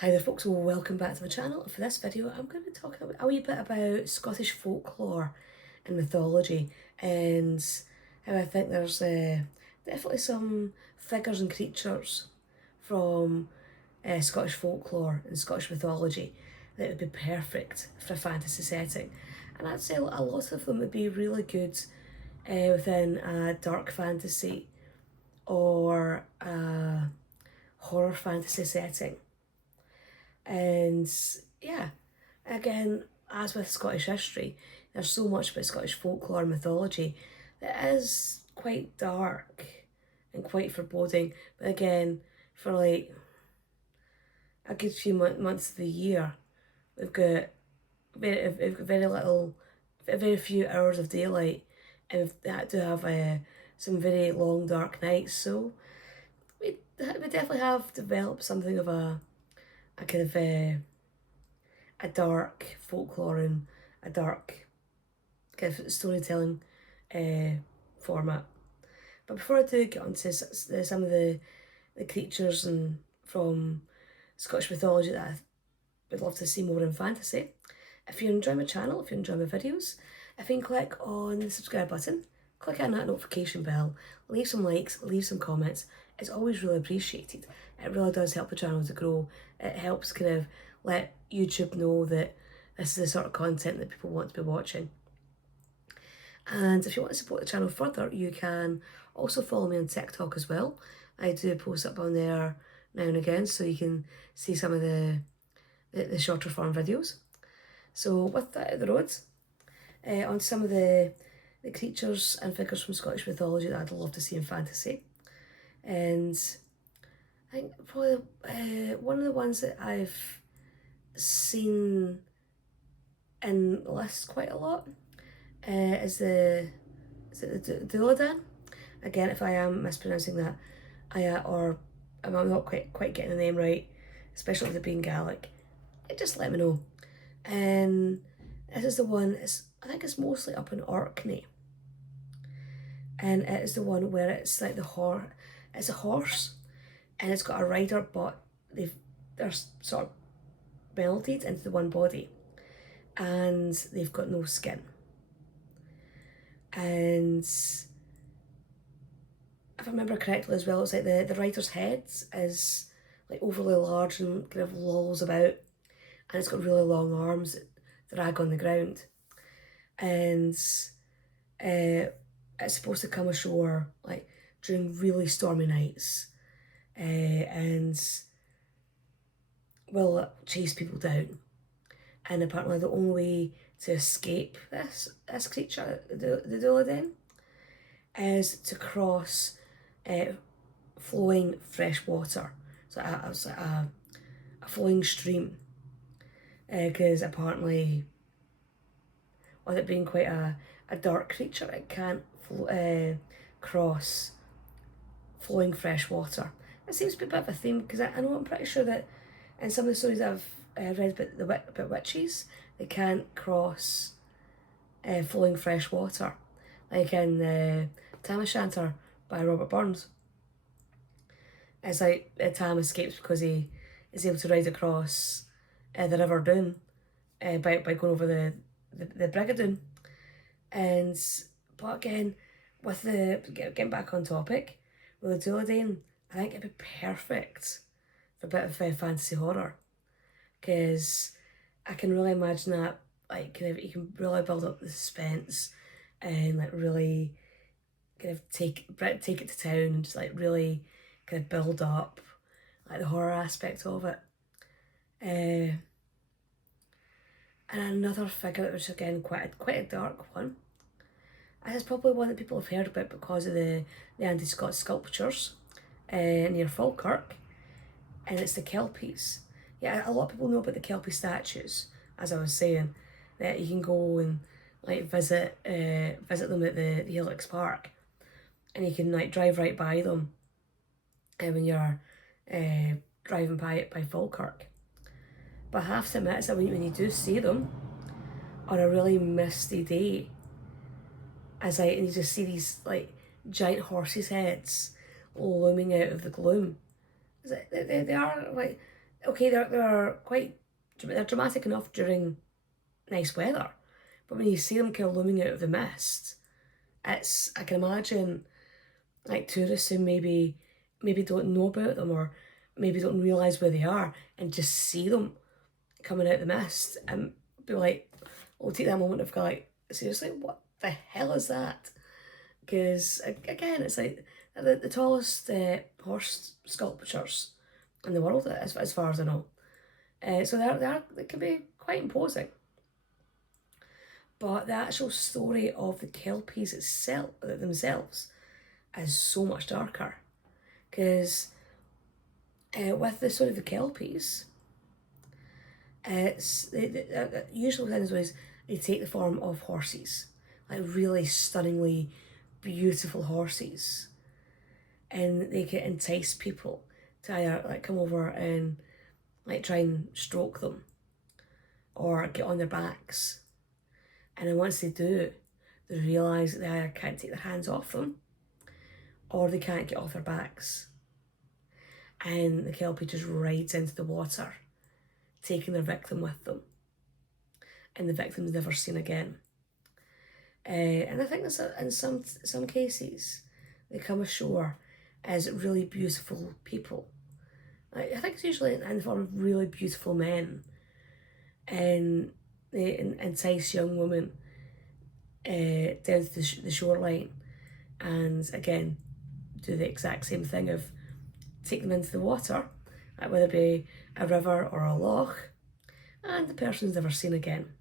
Hi there folks, well welcome back to my channel. For this video I'm going to be talking a wee bit about Scottish folklore and mythology, and how I think there's definitely some figures and creatures from Scottish folklore and Scottish mythology that would be perfect for a fantasy setting. And I'd say a lot of them would be really good within a dark fantasy or a horror fantasy setting. And yeah, again, as with Scottish history, there's so much about Scottish folklore and mythology that is quite dark and quite foreboding. But again, for like a good few months of the year, we've got very little, very few hours of daylight, and we've had to have some very long dark nights. So we definitely have developed something of a kind of a dark folklore and a dark kind of storytelling format. But before I do get on to some of the creatures and from Scottish mythology that I would love to see more in fantasy, if you enjoy my channel, if you enjoy my videos, if you can click on the subscribe button, click on that notification bell, leave some likes, leave some comments. It's always really appreciated. It really does help the channel to grow. It helps kind of let YouTube know that this is the sort of content that people want to be watching. And if you want to support the channel further, you can also follow me on TikTok as well. I do post up on there now and again, so you can see some of the shorter form videos. So with that out of the road, on some of the creatures and figures from Scottish mythology that I'd love to see in fantasy. And I think probably one of the ones that I've seen in lists quite a lot is the Dulodan. Again, if I am mispronouncing that, or I'm not quite getting the name right, especially with it being Gaelic, just let me know. And this is the one. I think it's mostly up in Orkney, and it is the one where it's like it's a horse, and it's got a rider, but they're sort of melded into the one body, and they've got no skin. And if I remember correctly as well, it's like the rider's head is like overly large and kind of lolls about, and it's got really long arms that drag on the ground. And it's supposed to come ashore like during really stormy nights, and will chase people down. And apparently the only way to escape this creature, the Dulodan, is to cross flowing fresh water. So it's like a flowing stream, because apparently, with it being quite a dark creature, it can't cross flowing fresh water. It seems to be a bit of a theme, because I know I'm pretty sure that in some of the stories I've read about witches, they can't cross flowing fresh water, like in Tam O'Shanter by Robert Burns. It's like Tam escapes because he is able to ride across the River Doon by going over the Brigadoon. And but again, with getting back on topic, with the Dulodan, I think it'd be perfect for a bit of fantasy horror, because I can really imagine that, like, kind of, you can really build up the suspense and like really kind of take it to town and just like really kind of build up like the horror aspect of it. And another figure that was again quite a dark one. This is probably one that people have heard about because of the anti-Scot sculptures near Falkirk, and it's the Kelpies. Yeah, a lot of people know about the Kelpie statues, as I was saying, that you can go and like visit them at the Helix Park, and you can like drive right by them when you're driving by Falkirk. But I have to admit is that when you do see them on a really misty day, and you just see these like giant horses' heads looming out of the gloom. They are like okay, they're dramatic enough during nice weather, but when you see them kind of looming out of the mist, I can imagine like tourists who maybe don't know about them, or maybe don't realise where they are, and just see them coming out the mist and be like, we'll take that moment of like, seriously, what the hell is that? Because again, it's like the tallest horse sculptures in the world, as far as I know. So they can be quite imposing. But the actual story of the Kelpies themselves is so much darker. Because with the story of the Kelpies, usually within ways they take the form of horses, like really stunningly beautiful horses, and they can entice people to either like come over and like try and stroke them or get on their backs. And then once they do, they realise that they either can't take their hands off them or they can't get off their backs. And the Kelpie just rides into the water, taking their victim with them. And the victim's never seen again. And I think that in some cases, they come ashore as really beautiful people. I think it's usually in the form of really beautiful men. And they entice young women down to the shoreline, and again do the exact same thing of take them into the water, like whether it be a river or a loch, and the person's never seen again.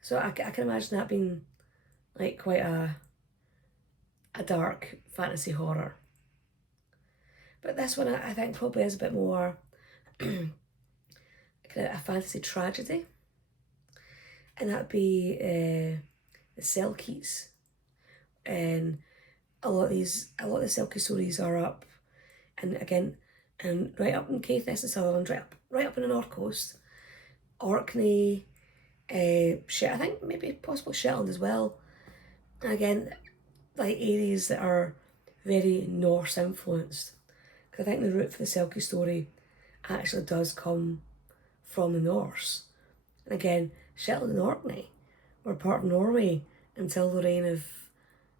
So I can imagine that being like quite a dark fantasy horror. But this one I think probably is a bit more kind of a fantasy tragedy, and that'd be the Selkies. And a lot of the Selkie stories are up, and again, and right up in Caithness and Sutherland, right up in the North Coast, Orkney, I think maybe possible Shetland as well. And again, like areas that are very Norse influenced. Because I think the root for the Selkie story actually does come from the Norse. And again, Shetland and Orkney were part of Norway until the reign of,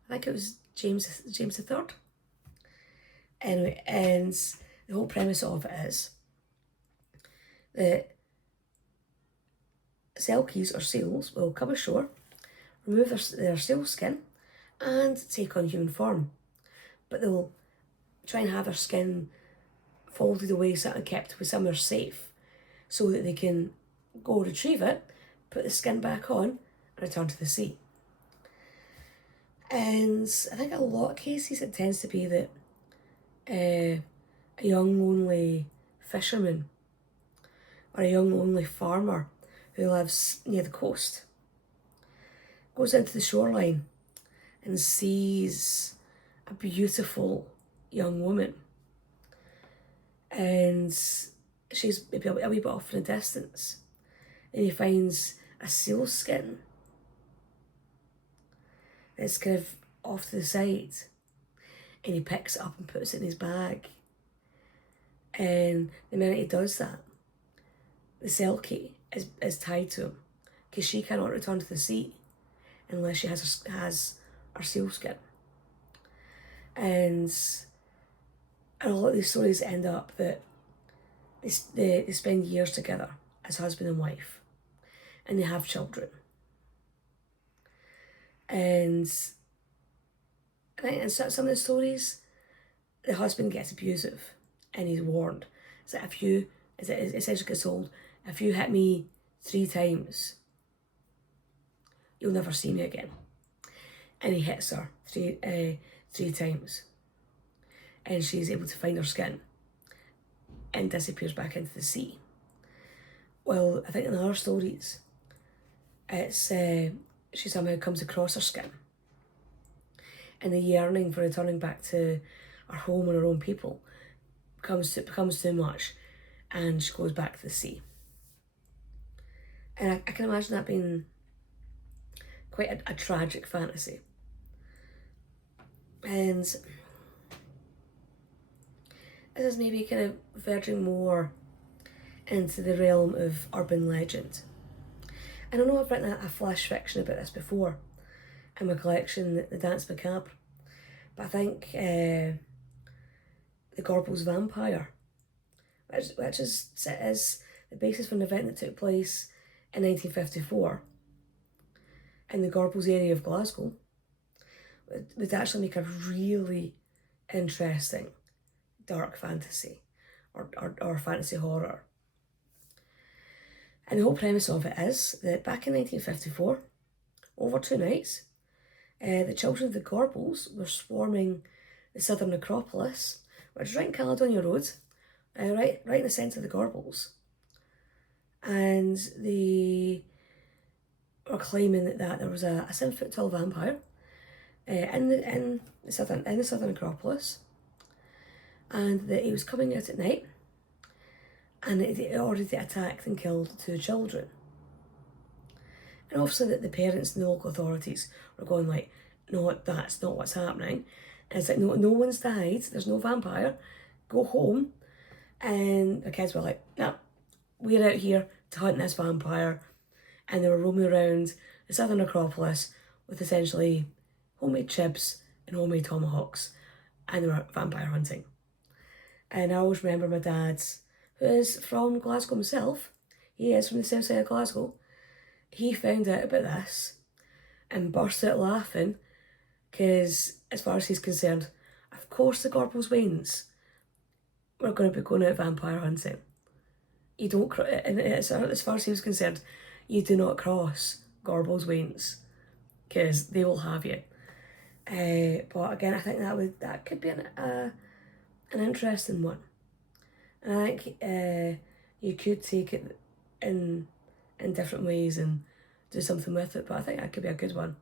I think it was James III. Anyway, and the whole premise of it is that Selkies or seals will come ashore, remove their seal skin, and take on human form. But they'll try and have their skin folded away and kept with somewhere safe, so that they can go retrieve it, put the skin back on, and return to the sea. And I think in a lot of cases it tends to be that a young lonely fisherman or a young lonely farmer who lives near the coast goes into the shoreline and sees a beautiful young woman, and she's maybe a wee bit off in the distance, and he finds a seal skin that's kind of off to the side, and he picks it up and puts it in his bag. And the minute he does that, the Selkie is tied to him, because she cannot return to the sea unless she has her seal skin. And a lot of these stories end up that they spend years together as husband and wife, and they have children. And I think in some of the stories, the husband gets abusive, and he's warned. So if you, it essentially gets told, if you hit me 3 times, you'll never see me again. And he hits her three times, and she's able to find her skin and disappears back into the sea. Well, I think in other stories, it's she somehow comes across her skin, and the yearning for returning back to her home and her own people becomes too much, and she goes back to the sea. And I can imagine that being quite a tragic fantasy. And this is maybe kind of verging more into the realm of urban legend. And I know I've written a flash fiction about this before in my collection, The Dance Macabre, but I think the Gorbals Vampire, which is the basis for an event that took place in 1954 in the Gorbals area of Glasgow, would actually make a really interesting dark fantasy or fantasy horror. And the whole premise of it is that back in 1954, over 2 nights, the children of the Gorbals were swarming the southern Acropolis, which is right in Caledonia Road, right in the centre of the Gorbals. And they were claiming that there was a 7-foot tall vampire in the southern Acropolis, and that he was coming out at night, and he already attacked and killed 2 children. And obviously that the parents and the local authorities were going like, no, that's not what's happening. And it's like, no one's died, there's no vampire, go home. And the kids were like, no, we're out here to hunt this vampire. And they were roaming around the southern Acropolis with essentially homemade chips and homemade tomahawks, and they were vampire hunting. And I always remember my dad, who is from Glasgow himself, he is from the south side of Glasgow, he found out about this and burst out laughing because, as far as he's concerned, of course the Gorbals Wains were going to be going out vampire hunting. You don't, and as far as he was concerned, you do not cross Gorbals Wains because they will have you. But again, I think that could be an interesting one. And I think you could take it in different ways and do something with it, but I think that could be a good one.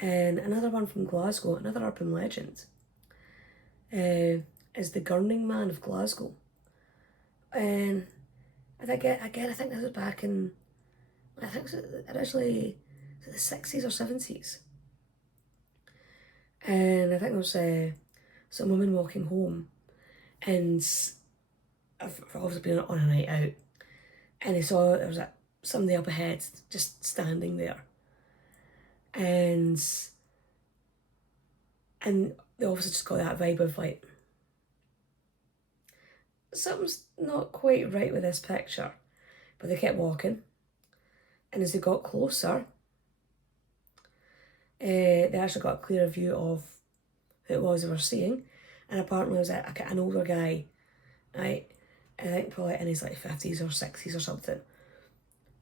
And another one from Glasgow, another urban legend, is the Gurning Man of Glasgow. And I think this was back in, I think it was originally the 60s or 70s. And I think there was some woman walking home, and I've obviously been on a night out, and they saw there was somebody up ahead just standing there. And they obviously just got that vibe of like, something's not quite right with this picture. But they kept walking, and as they got closer, they actually got a clearer view of who it was they were seeing. And apparently it was an older guy, right? I think probably in his like 50s or 60s or something,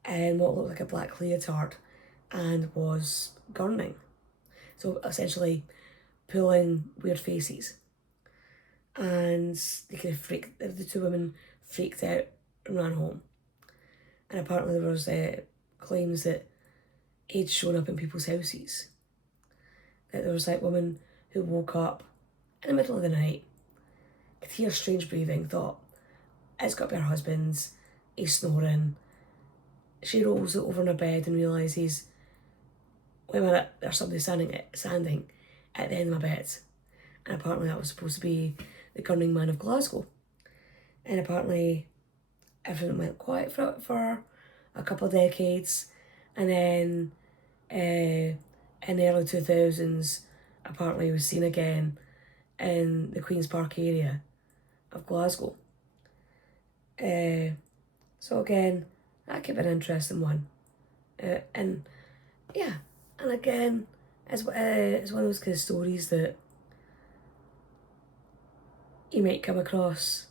and what looked like a black leotard, and was gurning. So essentially pulling weird faces. And they kind of the 2 women freaked out and ran home. And apparently there was claims that he'd shown up in people's houses. That there was like woman who woke up in the middle of the night, could hear strange breathing, thought, it's got to be her husband's, he's snoring. She rolls over in her bed and realises, wait a minute, there's somebody standing at the end of my bed. And apparently that was supposed to be the Gurning Man of Glasgow. And apparently everything went quiet for a couple of decades. And then in the early 2000s, apparently was seen again in the Queen's Park area of Glasgow. So again, that could be an interesting one. And yeah, and again, it's one of those kind of stories that you might come across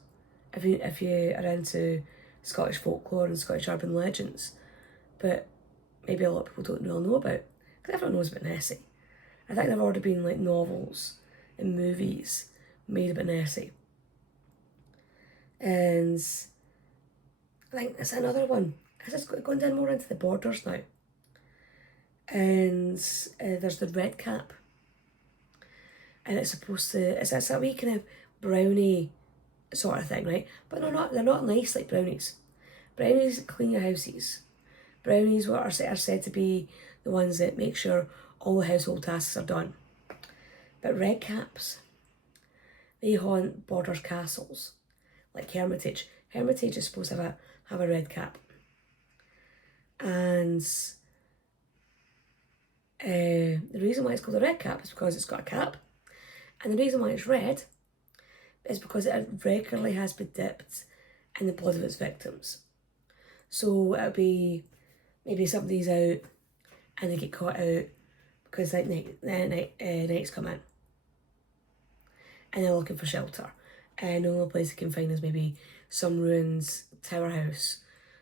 if you are into Scottish folklore and Scottish urban legends, but maybe a lot of people don't really know about, because everyone knows about Nessie. I think there have already been like novels and movies made about Nessie. And I think it's another one. It's just going down more into the borders now. And there's the red cap. And it's supposed to, it's a wee kind of brownie sort of thing, right? But they're not nice like brownies. Brownies clean your houses. Brownies are said to be the ones that make sure all the household tasks are done. But red caps, they haunt borders castles, like Hermitage. Hermitage is supposed to have a red cap. And the reason why it's called a red cap is because it's got a cap. And the reason why it's red is because it regularly has been dipped in the blood of its victims. So it'll be maybe somebody's out and they get caught out because like nights come in and they're looking for shelter. And the only place they can find is maybe some ruins tower house,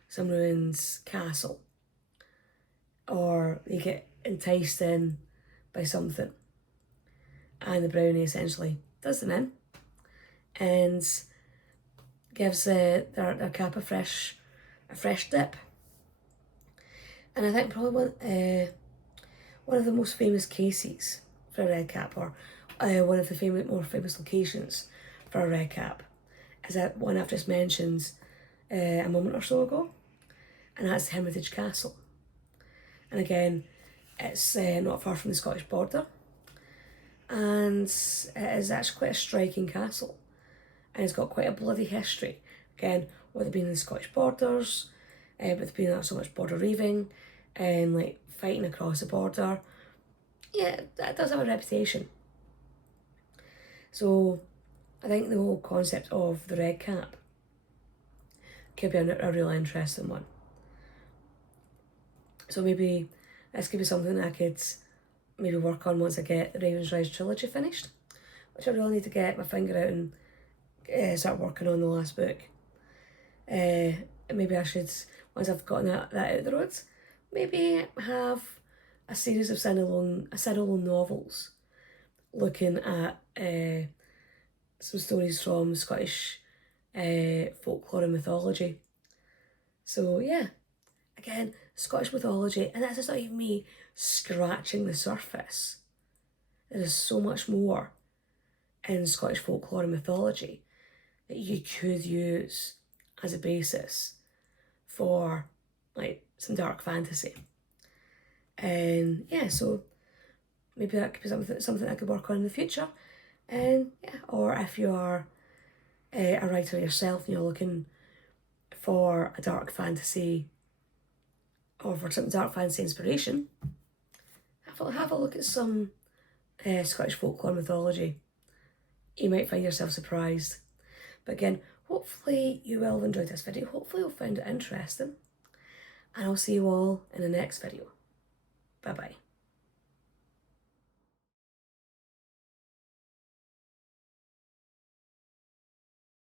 some ruins castle, or they get enticed in by something. And the brownie essentially does them in and gives their cap a fresh dip. And I think probably one of the most famous cases for a red cap, or one of the more famous locations for a red cap, is that one I've just mentioned a moment or so ago, and that's Hermitage Castle. And again, it's not far from the Scottish border, and it is actually quite a striking castle, and it's got quite a bloody history. Again, with it being in the Scottish borders, with being so much border reaving, and like fighting across the border, yeah, that does have a reputation. So I think the whole concept of the red cap could be a really interesting one. So maybe this could be something that I could maybe work on once I get the Raven's Rise trilogy finished, which I really need to get my finger out and start working on the last book. And maybe I should, once I've gotten that out the road, maybe have a series of standalone novels looking at some stories from Scottish folklore and mythology. So yeah, again, Scottish mythology, and that's just not even me scratching the surface. There is so much more in Scottish folklore and mythology that you could use as a basis for like some dark fantasy. And yeah, so maybe that could be something I could work on in the future. And yeah, or if you are a writer yourself and you're looking for a dark fantasy or for some dark fantasy inspiration, have a look at some Scottish folklore mythology. You might find yourself surprised. But again, hopefully you will have enjoyed this video. Hopefully you'll find it interesting. And I'll see you all in the next video. Bye bye.